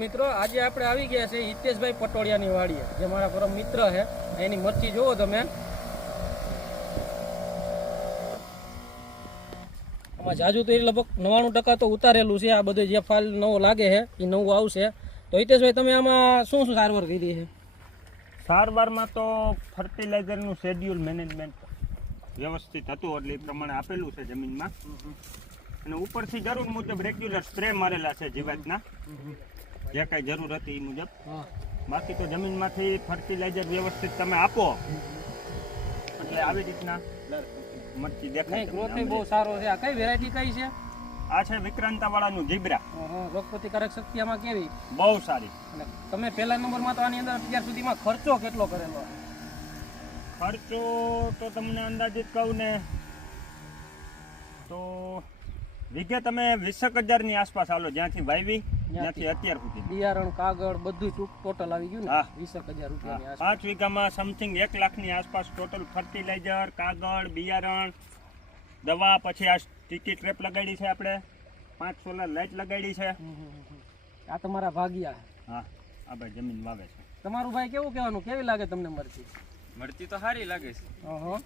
મિત્રો આજે આપણે આવી ગયા છે હિતેશભાઈ પટોડિયાની વાડીએ જે મારા પરમ મિત્ર છે. એની મરચી જુઓ તમે. આમાં જાજુ તો એ લગભગ નવાણું ટકા તો ઉતારેલું છે. આ બધું જે ફાલ નવો લાગે છે એ નવું આવશે. તો હિતેશભાઈ તમે આમાં શું શું સારવાર કીધી છે? સારવારમાં તો ફર્ટિલાઇઝરનું શેડ્યુલ મેનેજમેન્ટ વ્યવસ્થિત હતું એટલે એ પ્રમાણે આપેલું છે જમીનમાં. અને ઉપરથી જરૂર મુજબ રેગ્યુલર સ્પ્રે મારેલા છે જીવાતના. જે કાંઈ જરૂર હતી એ મુજબ. બાકી તો જમીનમાંથી ફર્ટિલાઇઝર વ્યવસ્થિત તમે આપો. એટલે આવી રીતના મરચી દેખાય ગ્રોથ બહુ સારો છે. આ કઈ વેરાયટી કઈ છે? આ છે વિક્રાંતાવાળાનું જીબ્રા. અહં, રોગ શક્તિ આમાં કેવી? બહુ સારી. અને તમે પહેલા નંબરમાં તો આની અંદર અત્યાર સુધીમાં ખર્ચો કેટલો કરેલો? ખર્ચો તો તમને અંદાજિત કહું ને તો વીઘે તમે વીસેક હજારની આસપાસ આવો જ્યાંથી વાવી ત્યાંથી અત્યાર સુધી. બિયારણ કાગળ બધું ટોટલ આવી ગયું ને? હા. વીસેક હજાર રૂપિયા આસપાસ. પાંચ વીઘામાં સમથિંગ એક લાખની આસપાસ ટોટલ ફર્ટિલાઇઝર કાગળ બિયારણ દવા પછી આ સ્ટીકી ટ્રેપ લગાડી છે આપણે. પાંચ સોલર લાઇટ લગાડી છે. આ તમારા ભાગ્યા હા આ ભાઈ જમીન વાવે છે. તમારું ભાઈ કેવું કહેવાનું? કેવી લાગે તમને મરચી? મળતી તો સારી લાગે છે. અહં.